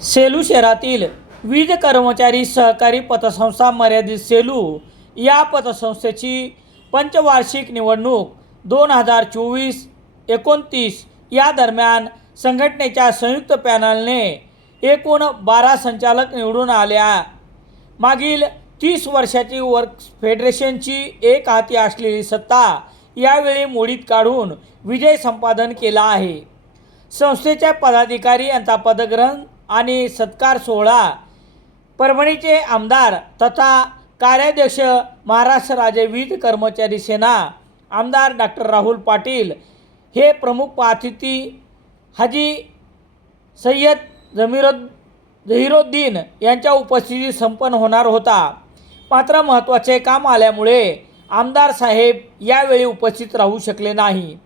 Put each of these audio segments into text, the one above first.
सेलू शहरातील वीज कर्मचारी सहकारी पतसंस्था मर्यादित सेलू या पतसंस्थेची पंचवार्षिक निवडणूक दोन हजार चोवीस एकोणतीस या दरम्यान संघटनेच्या संयुक्त पॅनलने एकूण बारा संचालक निवडून आल्या. मागील तीस वर्षाची वर्क फेडरेशनची एक हाती असलेली सत्ता यावेळी मोडीत काढून विजय संपादन केला आहे. संस्थेच्या पदाधिकारी यांचा पदग्रहण आणि सत्कार सोहळा. परभणीचे आमदार तथा कार्याध्यक्ष महाराष्ट्र राज्य वीज कर्मचारी सेना आमदार डॉक्टर राहुल पाटील हे प्रमुख अतिथी हाजी सय्यद जमीरोद जहिरोद्दीन यांच्या उपस्थितीत संपन्न होणार होता. मात्र महत्त्वाचे काम आल्यामुळे आमदार साहेब यावेळी उपस्थित राहू शकले नाही.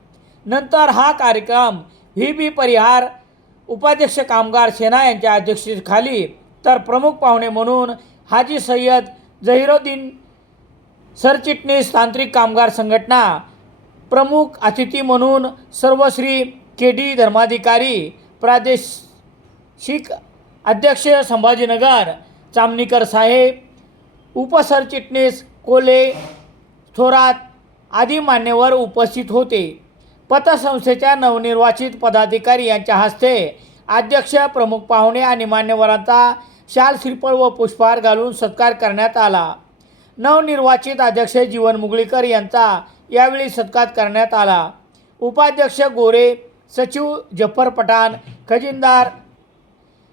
नंतर हा कार्यक्रम व्ही बी परिहार उपाध्यक्ष कामगार सेना यांच्या अध्यक्षतेखाली तर प्रमुख पाहुणे म्हणून हाजी सय्यद जहिरोद्दीन सरचिटणीस तांत्रिक कामगार संघटना प्रमुख अतिथी म्हणून सर्वश्री के डी धर्माधिकारी प्रादेशिक अध्यक्ष संभाजीनगर चामनीकर साहेब उपसरचिटणीस कोले थोरात आदी मान्यवर उपस्थित होते. पतसंस्थेच्या नवनिर्वाचित पदाधिकारी यांच्या हस्ते अध्यक्ष प्रमुख पाहुणे आणि मान्यवरांचा शाल श्रीफळ व पुष्पहार घालून सत्कार करण्यात आला. नवनिर्वाचित अध्यक्ष जीवन मुगळीकर यांचा यावेळी सत्कार करण्यात आला. उपाध्यक्ष गोरे सचिव जफर पठाण खजिनदार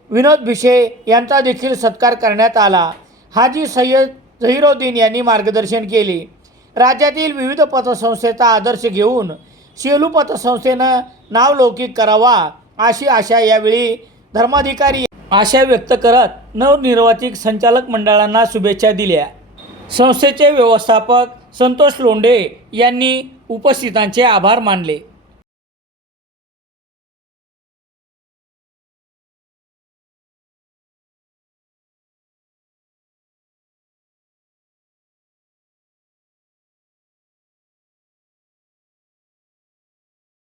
विनोद भिशे यांचा देखील सत्कार करण्यात आला. हाजी सय्यद झहिरोद्दीन यांनी मार्गदर्शन केले. राज्यातील विविध पतसंस्थेचा आदर्श घेऊन सेलू पतसंस्थेनं नावलौकिक करावा अशी आशा यावेळी धर्माधिकारी आशा व्यक्त करत नवनिर्वाचित संचालक मंडळांना शुभेच्छा दिल्या. संस्थेचे व्यवस्थापक संतोष लोंढे यांनी उपस्थितांचे आभार मानले.